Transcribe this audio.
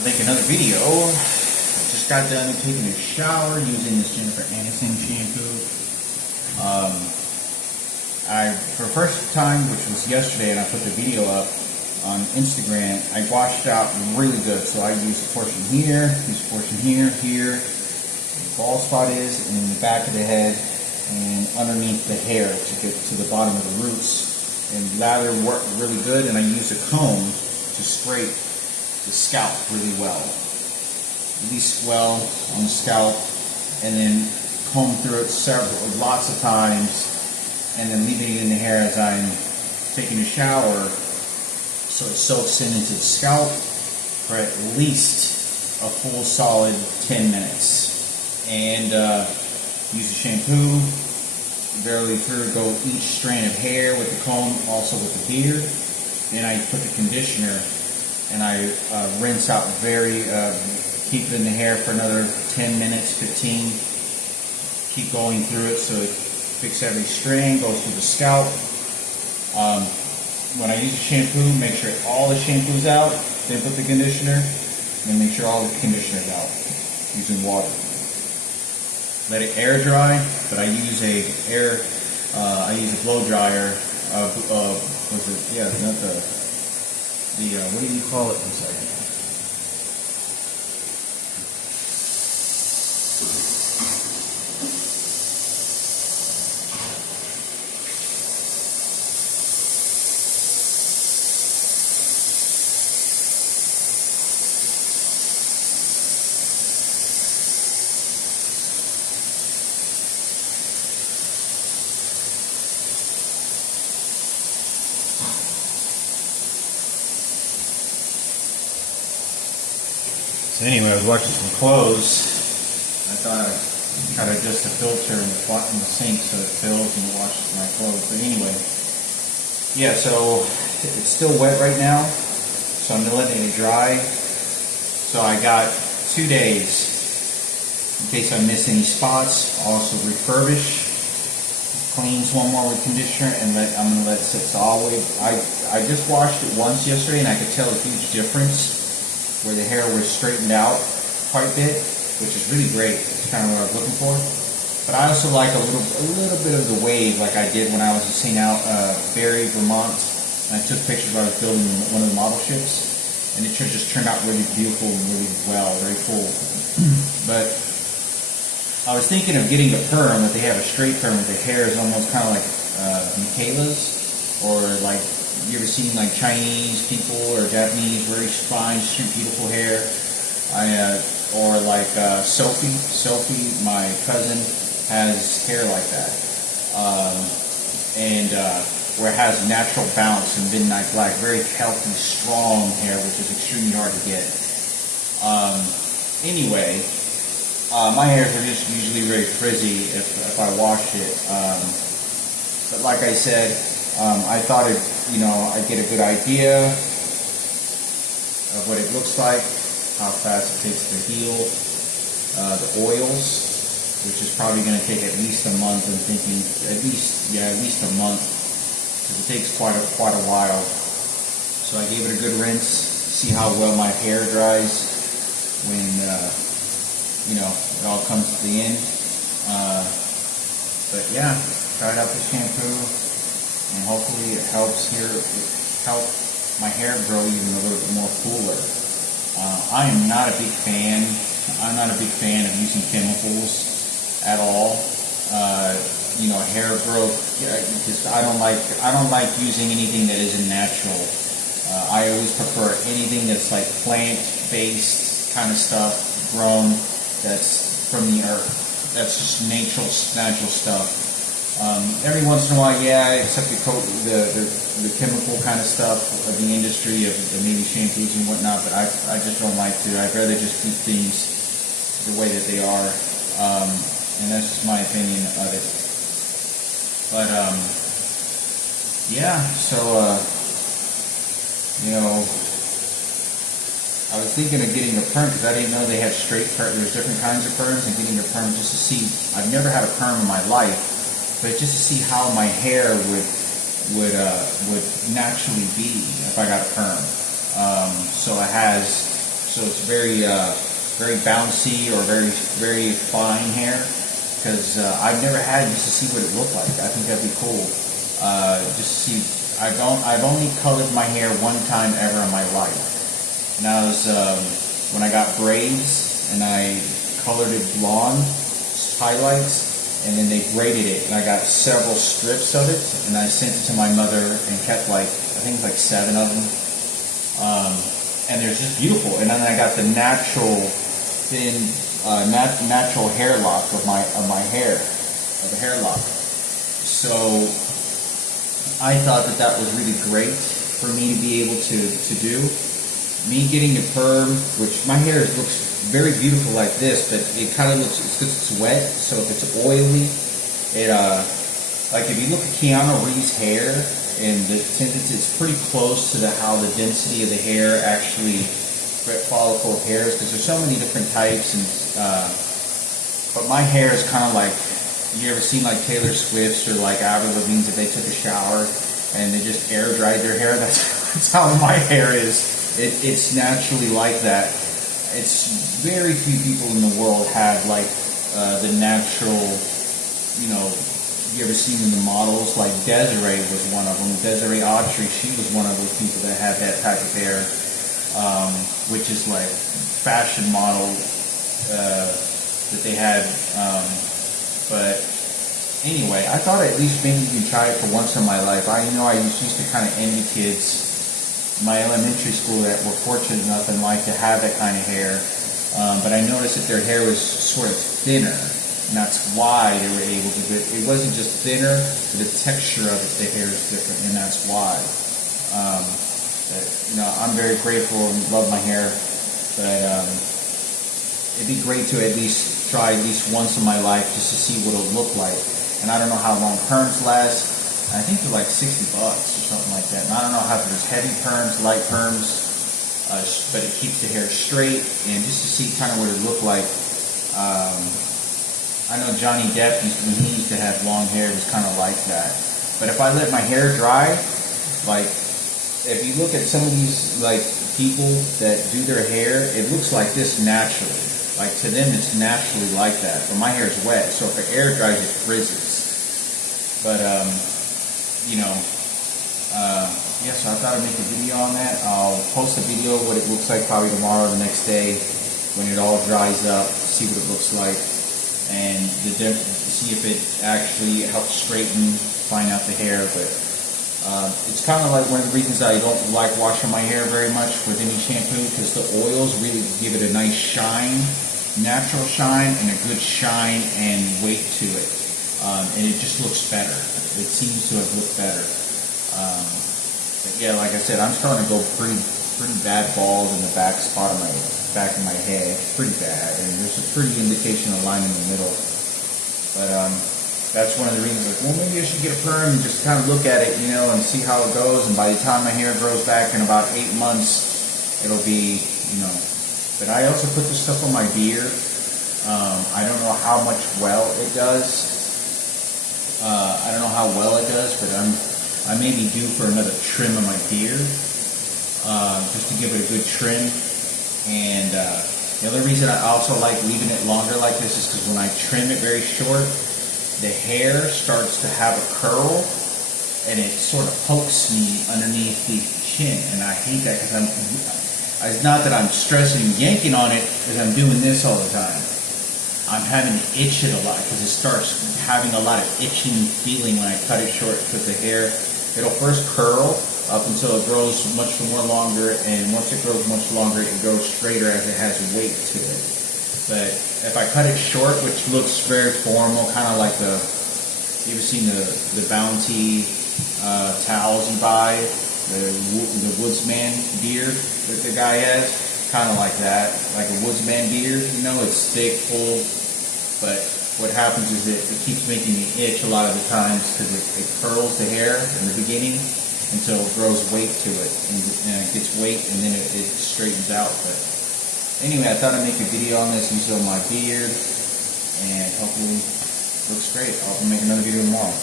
I'll make another video. I just got done taking a shower using this Jennifer Aniston shampoo. For the first time, which was yesterday, and I put the video up on Instagram, I washed it out really good. So I used a portion here, use a portion here, here, where the bald spot is, and in the back of the head, and underneath the hair to get to the bottom of the roots. And lather worked really good, and I used a comb to scrape the scalp really well. Really swell on the scalp, and then comb through it lots of times, and then leaving it in the hair as I'm taking a shower, so it soaks into the scalp for at least a full solid 10 minutes. And use the shampoo, barely through, go each strand of hair with the comb, also with the beard. Then I put the conditioner, and I rinse out keep it in the hair for another 10 minutes, 15. Keep going through it so it fix every strand, goes through the scalp. When I use the shampoo, make sure all the shampoo's out, then put the conditioner, and make sure all the conditioner's out using water. Let it air dry, but I use a blow dryer. What do you call it? One second. So anyway, I was washing some clothes. I thought I'd try to adjust the filter in the sink so it fills and washes my clothes. But anyway, yeah, so it's still wet right now, so I'm letting it dry. So I got 2 days in case I miss any spots. Also refurbish, cleans one more with conditioner, and I'm going to let it sit. So I just washed it once yesterday, and I could tell a huge difference where the hair was straightened out quite a bit, which is really great. It's kind of what I was looking for. But I also like a little bit of the wave, like I did when I was in St. Barry, Vermont, and I took pictures while I was building one of the model ships, and it just turned out really beautiful and really well, very cool. But I was thinking of getting a perm, but they have a straight perm, but the hair is almost kind of like Michaela's, or like, you ever seen like Chinese people or Japanese, very fine, beautiful hair? Or like Sophie. Sophie, my cousin, has hair like that. Where it has natural bounce and midnight black, very healthy, strong hair, which is extremely hard to get. Anyway, my hairs are just usually very frizzy if I wash it. But like I said, I thought I'd get a good idea of what it looks like, how fast it takes to heal, the oils, which is probably going to take at least a month. I'm thinking at least a month, because it takes quite a while. So I gave it a good rinse, see how well my hair dries when it all comes to the end. But yeah, tried out the shampoo, and hopefully it helps help my hair grow even a little bit more cooler. I am not a big fan. I'm not a big fan of using chemicals at all. Hair growth. I don't like using anything that isn't natural. I always prefer anything that's like plant-based kind of stuff, grown, that's from the earth. That's just natural stuff. Every once in a while, yeah, except the chemical kind of stuff of the industry of maybe shampoos and whatnot, but I just don't like to. I'd rather just keep things the way that they are, and that's just my opinion of it. But yeah, so I was thinking of getting a perm because I didn't know they had straight perm. There's different kinds of perms, and getting a perm just to see. I've never had a perm in my life. But just to see how my hair would naturally be if I got a perm. So it has so it's very very bouncy or very fine hair. Because I've never had it just to see what it looked like. I think that'd be cool. Just to see. I've only colored my hair one time ever in my life, and that was when I got braids and I colored it blonde highlights, and then they braided it, and I got several strips of it, and I sent it to my mother and kept I think like 7 of them, and they're just beautiful. And then I got the natural thin. Natural hair lock of my hair, of the hair lock. So I thought that was really great for me to be able to do. Me getting the perm, which my hair looks very beautiful like this, but it kind of looks, because it's wet, so if it's oily, it like if you look at Keanu Reeves' hair, and it's pretty close to how the density of the hair actually follicle of hairs, because there's so many different types, and but my hair is kind of like, you ever seen like Taylor Swift's or like Avril Lavigne's, if they took a shower and they just air dried their hair? That's how my hair is. It's naturally like that. It's very few people in the world have like the natural, you know. You ever seen in the models, like Desiree was one of them. Desiree Autry, she was one of those people that had that type of hair. Which is like fashion model that they had. But anyway, I thought at least maybe you can try it for once in my life. I used to kind of envy kids in my elementary school that were fortunate enough in life to have that kind of hair. But I noticed that their hair was sort of thinner, and that's why they were able to do it. It wasn't just thinner, but the texture of it, the hair is different, and that's why. You know, I'm very grateful and love my hair, but it'd be great to at least try at least once in my life just to see what it'll look like. And I don't know how long perms last. I think they're like $60 or something like that. And I don't know how there's heavy perms, light perms, but it keeps the hair straight. And just to see kind of what it looked like. I know Johnny Depp, when he used to have long hair, it was kind of like that. But if I let my hair dry, like, if you look at some of these like people that do their hair, it looks like this naturally. Like to them, it's naturally like that. But my hair is wet, so if the air dries, it frizzes. But you know, yeah. So I thought I'd make a video on that. I'll post a video of what it looks like probably tomorrow or the next day when it all dries up. See what it looks like, and see if it actually helps straighten, find out the hair, but. It's kind of like one of the reasons I don't like washing my hair very much with any shampoo, because the oils really give it a nice shine, natural shine, and a good shine and weight to it. And it just looks better. It seems to have looked better. But yeah, like I said, I'm starting to go pretty bad bald in the back spot of back of my head. Pretty bad. And there's a pretty indication of line in the middle. But that's one of the reasons, like, well, maybe I should get a perm and just kind of look at it, you know, and see how it goes. And by the time my hair grows back in about 8 months, it'll be, you know. But I also put this stuff on my beard. I don't know how much well it does. I don't know how well it does, but I may be due for another trim of my beard, just to give it a good trim. And the other reason I also like leaving it longer like this is because when I trim it very short, the hair starts to have a curl, and it sort of pokes me underneath the chin, and I hate that because it's not that I'm stressing and yanking on it, because I'm doing this all the time. I'm having to itch it a lot because it starts having a lot of itching feeling when I cut it short, because the hair, it'll first curl up until it grows much more longer, and once it grows much longer, it grows straighter as it has weight to it. But if I cut it short, which looks very formal, kind of like you ever seen the Bounty towels you buy, the woodsman beard that the guy has, kind of like that, like a woodsman beard, you know, it's thick, full, but what happens is it keeps making me itch a lot of the times because it curls the hair in the beginning until it grows weight to it, and it gets weight, and then it straightens out. But anyway, I thought I'd make a video on this, use it on my beard, and hopefully it looks great. I'll make another video tomorrow.